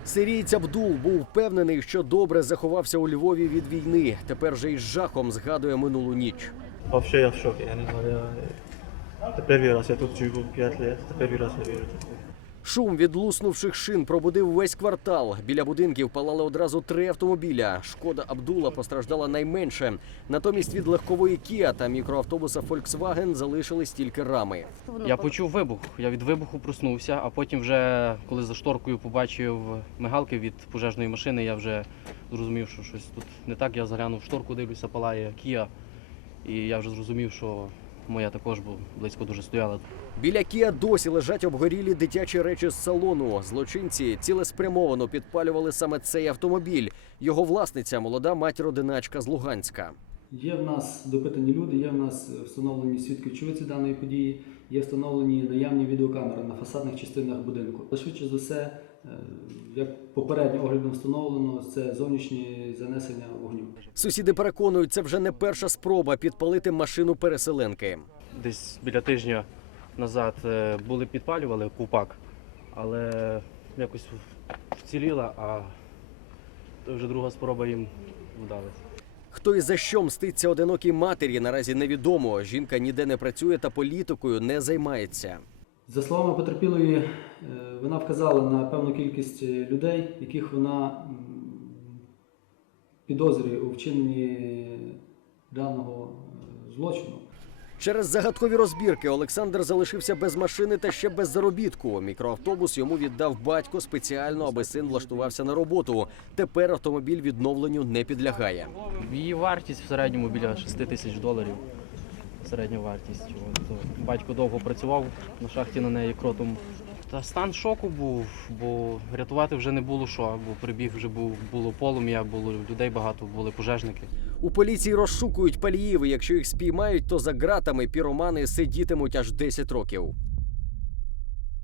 Сирієць Абдул був впевнений, що добре заховався у Львові від війни. Тепер же із жахом згадує минулу ніч. Вообще я в шокі, я не знаю. Це перший раз, я тут живу 5 років, це перший раз я вірю. Шум від луснувших шин пробудив весь квартал. Біля будинків палали одразу 3 автомобіля. Шкода Абдула постраждала найменше. Натомість від легкової Kia та мікроавтобуса Volkswagen залишились тільки рами. Я почув вибух, я від вибуху проснувся, а потім вже, коли за шторкою побачив мигалки від пожежної машини, я вже зрозумів, що щось тут не так. Я заглянув в шторку, дивлюся, палає Kia, і я вже зрозумів, що моя також близько дуже стояла. Біля Kia досі лежать обгорілі дитячі речі з салону. Злочинці цілеспрямовано підпалювали саме цей автомобіль. Його власниця – молода мать-родиначка з Луганська. Є в нас допитані люди, є в нас встановлені свідки-очевидці даної події, є встановлені наявні відеокамери на фасадних частинах будинку. Швидше за все, як попередньо оглядом встановлено, це зовнішнє занесення вогню. Сусіди переконують, це вже не перша спроба підпалити машину переселенки. Десь біля тижня назад підпалювали купак, але якось вціліла, а вже друга спроба їм вдалася. Хто і за що мститься одинокій матері, наразі невідомо. Жінка ніде не працює та політикою не займається. За словами потерпілої, вона вказала на певну кількість людей, яких вона підозрює у вчиненні даного злочину. Через загадкові розбірки Олександр залишився без машини та ще без заробітку. Мікроавтобус йому віддав батько спеціально, аби син влаштувався на роботу. Тепер автомобіль відновленню не підлягає. Її вартість в середньому біля $6 тисяч. Середня вартість. Батько довго працював на шахті на неї кротом. Та стан шоку був, бо рятувати вже не було що, бо прибіг вже було полум'я, було людей багато, були пожежники. У поліції розшукують паліїв, і якщо їх спіймають, то за ґратами піромани сидітимуть аж 10 років.